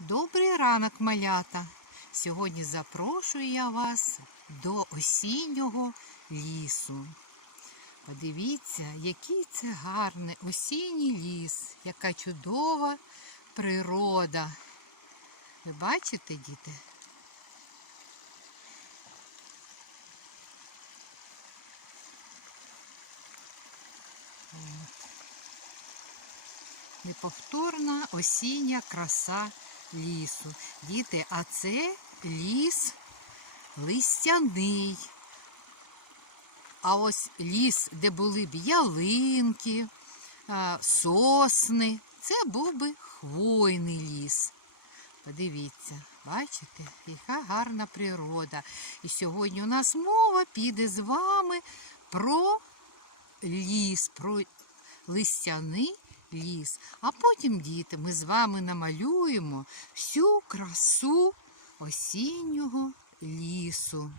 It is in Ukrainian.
Добрий ранок, малята! Сьогодні запрошую я вас до осіннього лісу. Подивіться, який це гарний осінній ліс, яка чудова природа. Ви бачите, діти? Неповторна осіння краса лісу. Діти, а це ліс листяний. А ось ліс, де були б ялинки, сосни, це був би хвойний ліс. Подивіться, бачите, яка гарна природа. І сьогодні у нас мова піде з вами про ліс, про листяний ліс. А потім, діти, ми з вами намалюємо всю красу осіннього лісу.